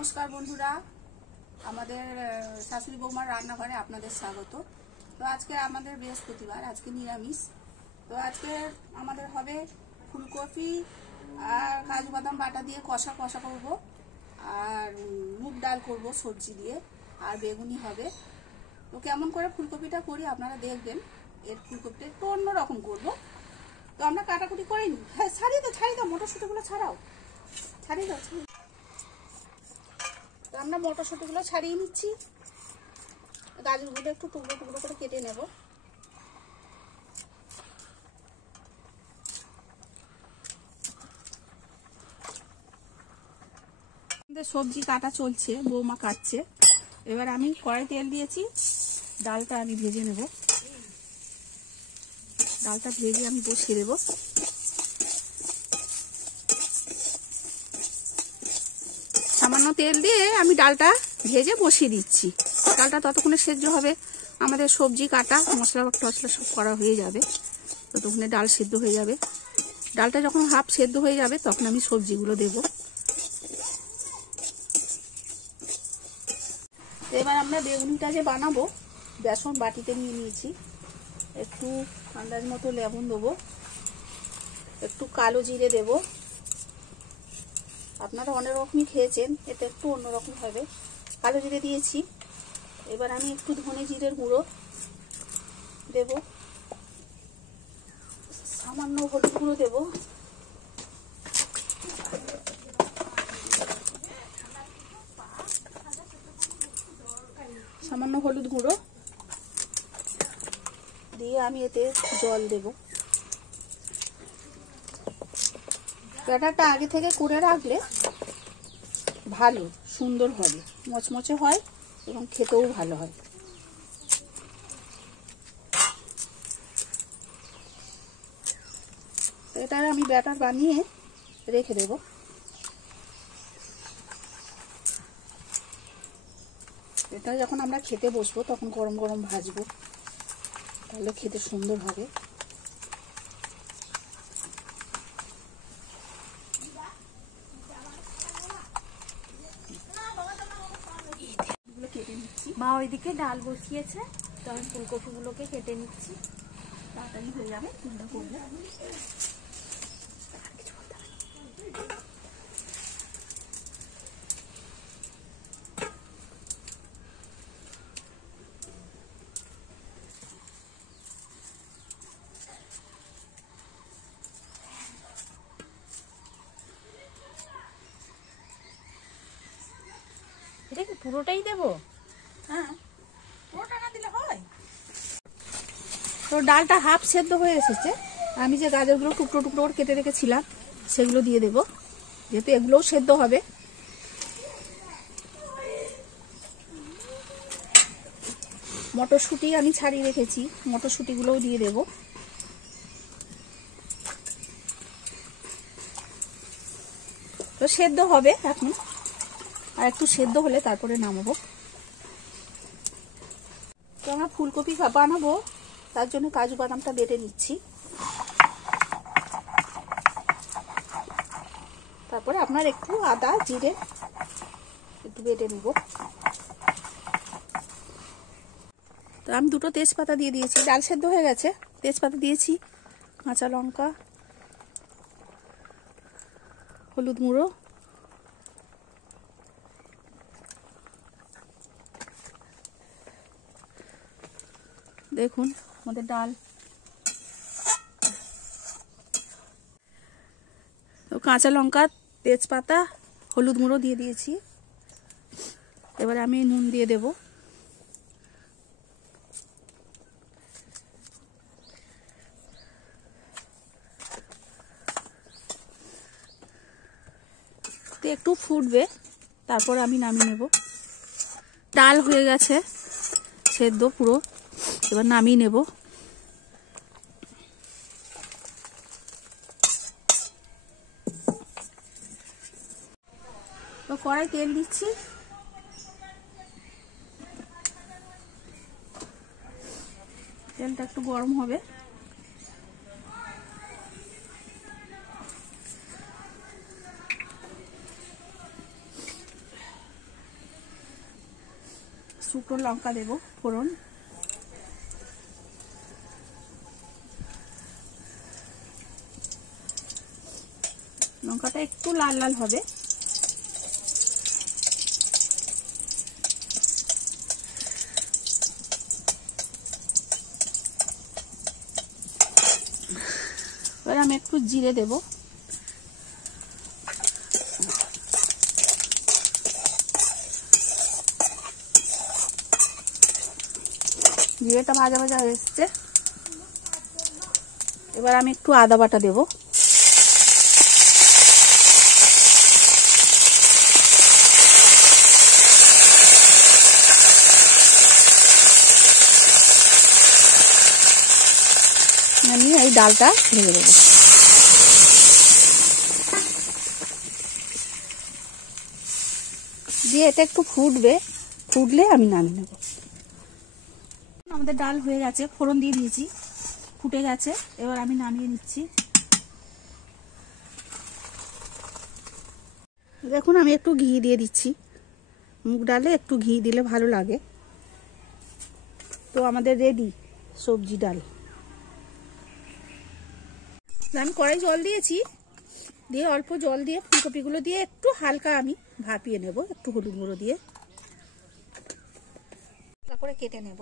নমস্কার বন্ধুরা, আমাদের শাশুড়ি বৌমার রান্নাঘরে আপনাদের স্বাগত। তো আজকে আমাদের বৃহস্পতিবার, আজকে নিরামিষ। তো আজকে আমাদের হবে ফুলকপি আর কাজু বাদাম বাটা দিয়ে কষা করব, আর মুগ ডাল করব সবজি দিয়ে, আর বেগুনি হবে। তো কেমন করে ফুলকপিটা করি আপনারা দেখবেন। এর ফুলকপিটা একটু অন্যরকম করবো। তো আমরা কাটাকুটি করে নিই। হ্যাঁ, ছাড়িয়ে দাও মটরশুঁটিগুলো ছাড়াও, ছাড়িয়ে দাও। তো আমরা মটরশুঁটিগুলো ছাড়িয়ে নিচ্ছি। গাজরগুলো একটু টুকরো টুকরো করে কেটে নেব। সবজি কাটা চলছে, বৌমা কাটছে। এবার আমি কড়াই তেল দিয়েছি, ডালটা আমি ভেজে নেব। ডালটা ভেজে আমি বসিয়ে দেবো। সামান্য তেল দিয়ে আমি ডালটা ভেজে বসিয়ে দিচ্ছি। ডালটা ততক্ষণে সেদ্ধ হবে, আমাদের সবজি কাটা মশলা টসলা সব করা হয়ে যাবে, ততক্ষণে ডাল সেদ্ধ হয়ে যাবে। ডালটা যখন হাফ সেদ্ধ হয়ে যাবে তখন আমি সবজিগুলো দেব। এবার আমরা বেগুনিটা যে বানাবো, বেসন বাটিতে নিয়ে নিয়েছি। একটু আন্দাজ মতো লবণ দেবো, একটু কালো জিরে দেব। আপনারা অনেক রকমই খেয়েছেন, এটা একটু অন্যরকম হবে। কালো জিরে দিয়েছি। এবার আমি একটু ধনে জিরের গুঁড়ো দেব, সামান্য হলুদ গুঁড়ো দেব, সামান্য হলুদ গুঁড়ো দিয়ে আমি এতে জল দেব। ব্যাটারটা আগে থেকে করে রাখলে ভালো, সুন্দর হবে, মচমচে হয় এবং খেতেও ভালো হয়। এটা আমি ব্যাটার বানিয়ে রেখে দেব। এটা যখন আমরা খেতে বসবো তখন গরম গরম ভাজবো, তাহলে খেতে সুন্দর হবে। মা ওইদিকে ডাল বসিয়েছে, তো আমি ফুলকপিগুলোকে কেটে নিচ্ছি। তাড়াতাড়ি হয়ে যাবে, চিন্তা করবো। এটা কি পুরোটাই দেবো? হ্যাঁ, পুরোটা না দিলে হয়। তো ডালটা হাফ সেদ্ধ হয়ে এসেছে। আমি যে গাজরগুলো টুকরো টুকরো করে কেটে রেখেছিলাম সেগুলো দিয়ে দেব, যেহেতু এগুলোও সেদ্ধ হবে। মটরশুঁটি আমি ছাড়িয়ে রেখেছি, মটরশুঁটিগুলোও দিয়ে দেব। তো সেদ্ধ হবে এখন, আর একটু সেদ্ধ হলে তারপরে নামাবো। তো আমরা ফুলকপি বানাবো, তার জন্য কাজু বাদামটা বেটে নিচ্ছি। তারপরে আপনার একটু আদা জিরে একটু বেটে নেব। তো আমি দুটো তেজপাতা দিয়ে দিয়েছি, ডাল সেদ্ধ হয়ে গেছে। তেজপাতা দিয়েছি, কাঁচা লঙ্কা, হলুদ গুঁড়ো, দেখুন আমাদের ডাল। তো কাঁচা লঙ্কা, তেজপাতা, হলুদ গুঁড়ো দিয়ে দিয়েছি। এবারে আমি নুন দিয়ে দেব। তো একটু ফুটবে, তারপর আমি নামিয়ে নেব। ডাল হয়ে গেছে সেদ্ধ পুরো, এবার নামিয়ে নেব। তো কড়াই তেল দিচ্ছি। তেলটা একটু গরম হবে। শুকনো লঙ্কা দেব ফোড়ন, লঙ্কাটা একটু লাল লাল হবে। এবার আমি একটু জিরে দেব, জিরেটা ভাজা ভাজা হয়ে এসছে। এবার আমি একটু আদা বাটা দেব, আমি এই ডালটা ঢেলে দেবো। দিয়ে এটা একটু ফুটলে আমি নামিয়ে নেব। আমাদের ডাল হয়ে গেছে, ফোড়ন দিয়ে দিয়েছি, ফুটে গেছে। এবার আমি নামিয়ে নিচ্ছি। দেখুন আমি একটু ঘি দিয়ে দিচ্ছি, মুগ ডালে একটু ঘি দিলে ভালো লাগে। তো আমাদের রেডি সবজি ডাল। আমি কড়াই জল দিয়েছি, দিয়ে অল্প জল দিয়ে ফুলকপিগুলো দিয়ে একটু হালকা আমি ভাপিয়ে নেব, একটু হলুদ গুঁড়ো দিয়ে তারপরে কেটে নেব।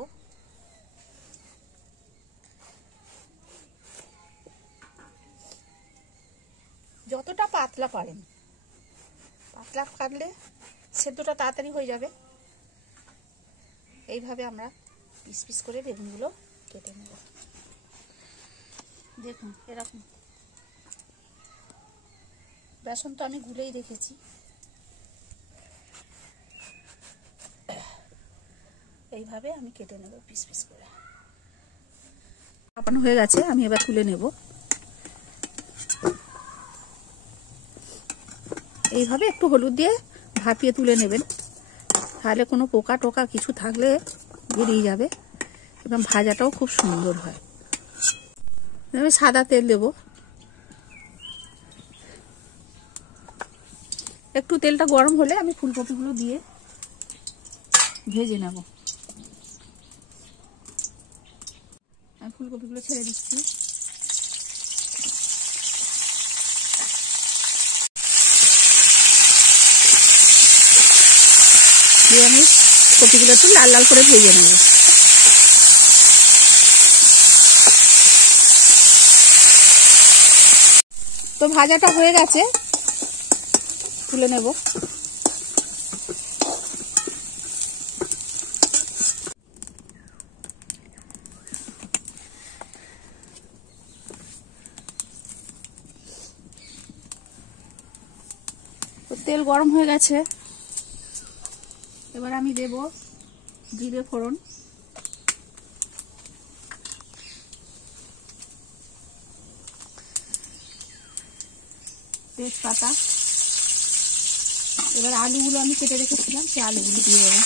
যতটা পাতলা পারেন, পাতলা কাটলে সেদ্ধটা তাড়াতাড়ি হয়ে যাবে। এইভাবে আমরা পিস পিস করে বেগুনগুলো কেটে নেব। দেখুন এরকম, বেসন তো আমি গুলেই রেখেছি। এইভাবে আমি কেটে নেব পিস পিস করে। কাটানো হয়ে গেছে, আমি এবার তুলে নেব। এইভাবে একটু হলুদ দিয়ে ভাপিয়ে তুলে নেবেন, তাহলে কোনো পোকা টোকা কিছু থাকলে বেরিয়ে যাবে এবং ভাজাটাও খুব সুন্দর হয়। আমি সাদা তেল দেব, একটু তেলটা গরম হলে আমি ফুলকপিগুলো দিয়ে ভেজে নেব। আমি ফুলকপিগুলো ছেড়ে দিচ্ছি। দিয়ে আমি কপিগুলো একটু লাল লাল করে ভেজে নেব। তো ভাজাটা হয়ে গেছে, তুলে নেব। তো তেল গরম হয়ে গেছে, এবার আমি দেব জিরে ফোড়ন, তেজপাতা। এবার আলুগুলো আমি কেটে রেখেছিলাম, সেই আলুগুলো দিয়ে দেবো।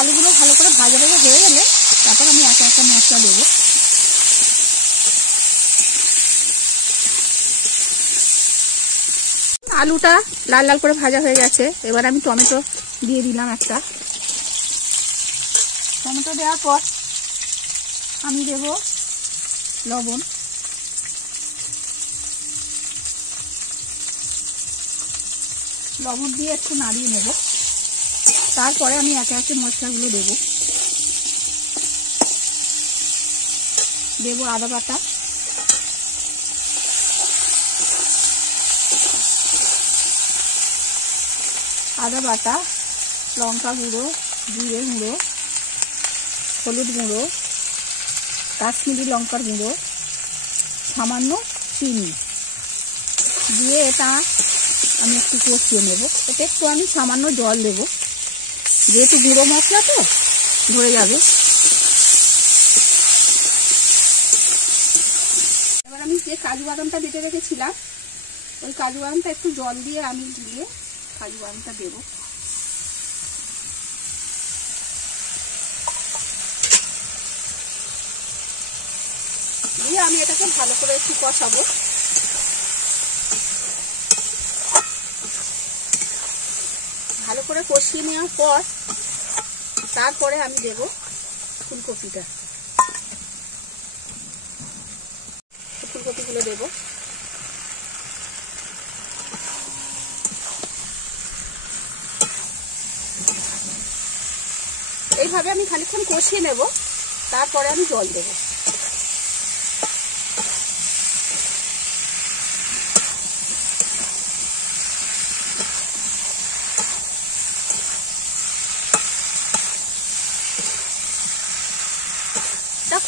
আলুগুলো ভালো করে ভাজা ভাজা হয়ে গেলে তারপর আমি একা একা মশলা দেবো। আলুটা লাল লাল করে ভাজা হয়ে গেছে, এবার আমি টমেটো দিয়ে দিলাম একটা। টমেটো দেওয়ার পর আমি দেব লবণ, লবণ দিয়ে একটু নাড়িয়ে নেব। তারপরে আমি একে একে মশলাগুলো দেব আদা বাটা, লঙ্কা গুঁড়ো, জিরে গুঁড়ো, হলুদ গুঁড়ো, কাশ্মীরি লঙ্কার গুঁড়ো, সামান্য চিনি দিয়ে এটা আমি একটু কষিয়ে নেব। এটা একটু আমি সামান্য জল দেব, যেহেতু গুঁড়ো মশলা তো ধরে যাবে। এবার আমি যে কাজু বাদামটা বেটে রেখেছিলাম, ওই কাজু বাদামটা একটু জল দিয়ে আমি দিয়ে কাজু বাদামটা দেবো। দিয়ে আমি এটাকে ভালো করে একটু কষাবো। ভালো করে কষিয়ে নেওয়ার পর তারপরে আমি দেব ফুলকপিটা। ফুলকপিগুলো দেব। এইভাবে আমি খানিকক্ষণ কষিয়ে নেব, তারপরে আমি জল দেব।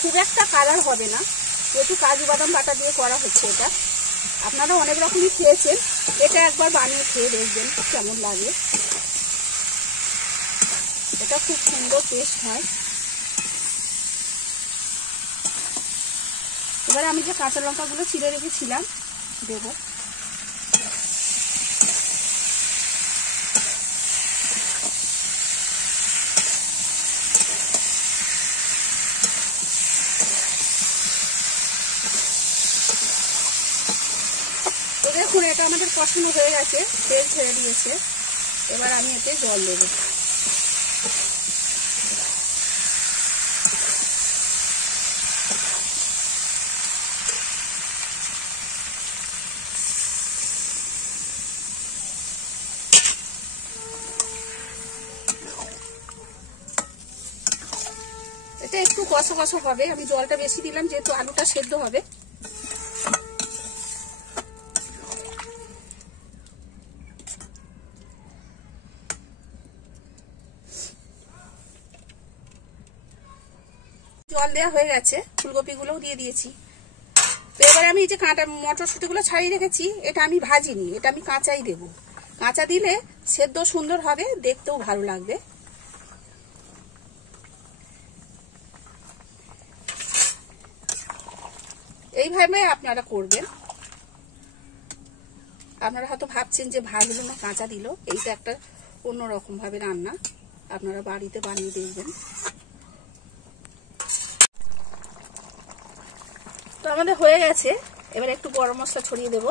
খুব একটা কালার হবে না, যেহেতু কাজু বাদাম বাটা দিয়ে করা হচ্ছে। এটা আপনারা অনেক রকমই খেয়েছেন, এটা একবার বানিয়ে খেয়ে দেখবেন কেমন লাগে। এটা খুব সুন্দর টেস্ট হয়। এবার আমি যে কাঁচা লঙ্কাগুলো চিড়ে রেখেছিলাম দেব। দেখুন এটা আমাদের কষানো হয়ে গেছে, তেল ছেড়ে দিয়েছে। এবার আমি এতে জল দেব। এটা একটু কষা কষা হবে, আমি জলটা বেশি দিলাম যেহেতু আলুটা সেদ্ধ হবে। জল দেওয়া হয়ে গেছে, ফুলকপিগুলোও দিয়ে দিয়েছি। তো এবার আমি এই যে মটরশুঁটিগুলো ছাড়িয়ে রেখেছি, এটা আমি ভাজিনি, এটা আমি কাঁচাই দেব। কাঁচা দিলে সেদ্ধ সুন্দর হবে, দেখতেও ভালো লাগবে। এইভাবে আপনারা করবেন। আপনারা হয়তো ভাবছেন যে ভাজলো না কাঁচা দিল, এইটা একটা অন্যরকম ভাবে রান্না, আপনারা বাড়িতে বানিয়ে দেখবেন। তো আমাদের হয়ে গেছে, এবার একটু গরম মশলা ছড়িয়ে দেব।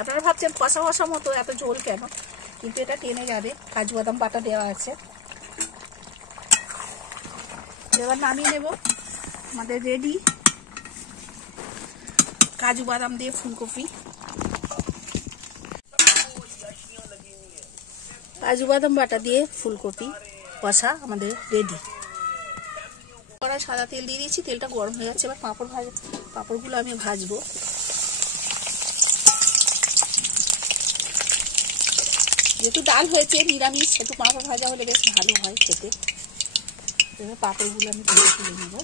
আপনারা ভাবছেন কষা কষা মতো এত ঝোল কেন, কিন্তু এটা টেনে যাবে, কাজু বাদাম বাটা দেওয়া আছে। এবার নামিয়ে নেব। আমাদের রেডি কাজু বাদাম দিয়ে ফুলকপি। কাজু বাদাম বাটা দিয়ে ফুলকপি কষা আমাদের রেডি। কড়াই সাদা তেল দিয়ে দিয়েছি, তেলটা গরম হয়ে যাচ্ছে। এবার পাঁপড়গুলো আমি ভাজবো। যেহেতু ডাল হয়েছে নিরামিষ, একটু পাঁপড় ভাজা হলে বেশ ভালো হয় খেতে। এবার পাঁপড়গুলো আমি তুলে তুলে নেব।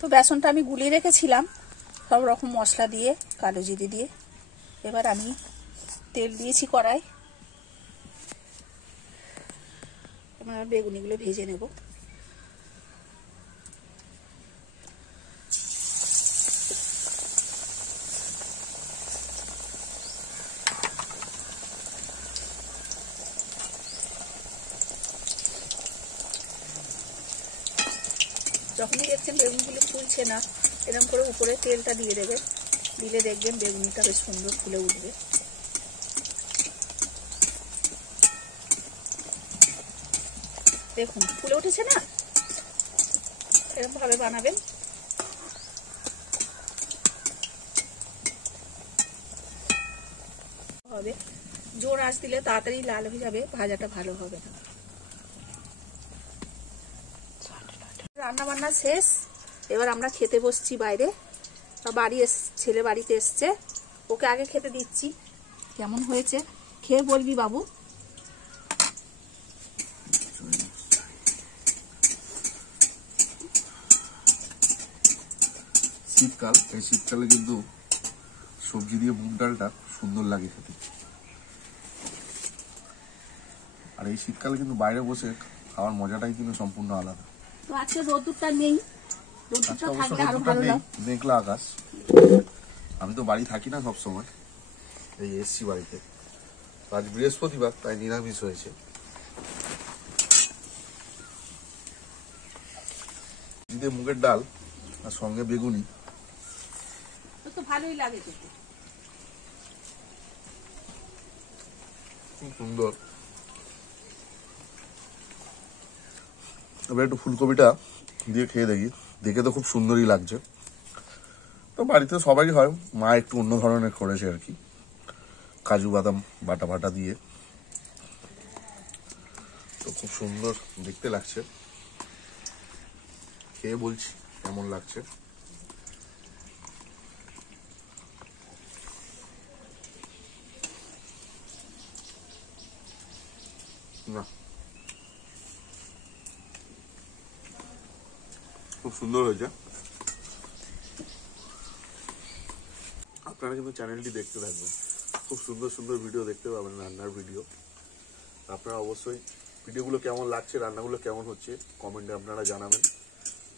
তো বেসনটা আমি গুলিয়ে রেখেছিলাম সব রকম মশলা দিয়ে, কালো জিরে দিয়ে। এবার আমি তেল দিয়েছি কড়াই, এবার বেগুনিগুলো ভেজে নেব। যখনই দেখছেন বেগুনগুলো ফুলছে না, এরকম করে উপরে তেলটা দিয়ে দেবেন, দিলে দেখবেন বেগুনিটা বেশ সুন্দর ফুলে উঠবে। দেখুন ফুলে উঠেছে না, এরকম ভাবে বানাবেন। হবে জোর আঁচ দিলে তাড়াতাড়ি লাল হয়ে যাবে, ভাজাটা ভালো হবে না। রান্না বান্না শেষ, এবার আমরা খেতে বসছি বাইরে। ছেলে বাড়িতে এসছে, ওকে আগে খেতে দিচ্ছি। কেমন হয়েছে খেয়ে বলবি বাবু। শীতকাল, এই শীতকালে কিন্তু সবজি দিয়ে মুগ ডালটা সুন্দর লাগে খেতে। আর এই শীতকালে কিন্তু বাইরে বসে খাওয়ার মজাটাই কিন্তু সম্পূর্ণ আলাদা। তো আজকে রোদ্দুরটা নেই, রোদ্দুরটা থাকলে আরো ভালো লাগে। মেঘলা আকাশ। আমি তো বাড়ি থাকি না সব সময়, এই এসছি বাড়িতে। আজ বৃহস্পতিবার, তাই নিরামিষ হয়েছে। সবজি মুগের ডাল আর সঙ্গে বেগুনি, তো ভালোই লাগে খেতে। খুব সুন্দর। এবার একটু ফুলকপিটা দিয়ে খেয়ে দেখি, দেখে তো খুব সুন্দরই লাগছে। তো বাড়িতে সবাই হয়, মা একটু অন্য ধরনের করেছে আর কি, কাজু বাদাম বাটা বাটা দিয়ে। তো খুব সুন্দর দেখতে লাগছে, খেয়ে বলছি কেমন লাগছে। না, খুব সুন্দর হয়েছে। আপনারা কিন্তু চ্যানেলটি দেখতে থাকবেন, খুব সুন্দর সুন্দর ভিডিও দেখতে পাবেন, রান্নার ভিডিও। আপনারা অবশ্যই ভিডিওগুলো কেমন লাগছে, রান্নাগুলো কেমন হচ্ছে কমেন্টে আপনারা জানাবেন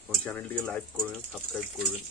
এবং চ্যানেলটিকে লাইক করবেন, সাবস্ক্রাইব করবেন।